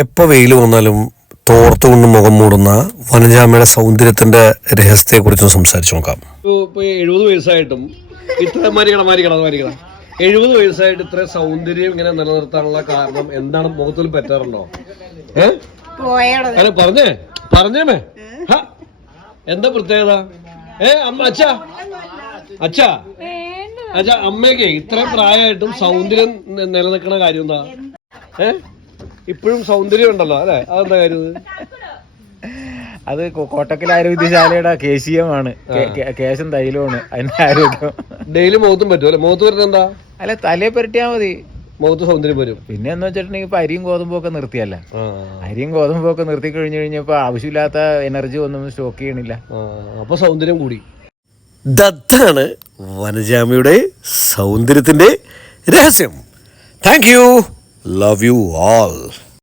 എപ്പോൾ വെയിൽ വന്നാലും തോർത്തുകൊണ്ട് മുഖം മൂടുന്ന വനജാമയുടെ സൗന്ദര്യത്തിന്റെ രഹസ്യത്തെ കുറിച്ച് സംസാരിച്ചു നോക്കാം. 70 വയസ്സായിട്ടും ഇത്ര മാരിക്കണം 70 വയസ്സായിട്ട് ഇത്ര സൗന്ദര്യം ഇങ്ങനെ നിലനിർത്താനുള്ള കാരണം എന്താണ്? മുഖത്തിൽ പറ്റാറുണ്ടോ? അല്ല പറഞ്ഞേമേ എന്താ പ്രത്യേകത? അമ്മ അച്ഛാ അമ്മയ്ക്ക് ഇത്രയും പ്രായമായിട്ടും സൗന്ദര്യം നിലനിൽക്കുന്ന കാര്യം എന്താ? ഇപ്പോഴും സൗന്ദര്യം ഉണ്ടല്ലോ അല്ലെ? അതെന്താ കാര്യം? അത് കോട്ടക്കൽ ആരോഗ്യശാലയുടെ കേശീയമാണ്. കേശം തൈലമാണ് അതിന്റെ ആരോഗ്യം. ഡെയിലി മുഖത്തും പറ്റും അല്ലെ? മുഖത്ത് വരുന്നത് എന്താ? അല്ല, തലയെ പുരട്ടിയാ മതി, മുഖത്ത് സൗന്ദര്യം വരും. പിന്നെ എന്ന് വെച്ചിട്ടുണ്ടെങ്കിൽ ഇപ്പൊ അരിയും ഗോതമ്പൊക്കെ നിർത്തിയല്ല. അരിയും ഗോതമ്പൊക്കെ നിർത്തി കഴിഞ്ഞപ്പോ ആവശ്യമില്ലാത്ത എനർജി ഒന്നും സ്റ്റോക്ക് ചെയ്യണില്ല. അപ്പൊ സൗന്ദര്യം കൂടി. ദത്താണ് വനജാമയുടെ സൗന്ദര്യത്തിന്റെ രഹസ്യം. Thank you. Love you all.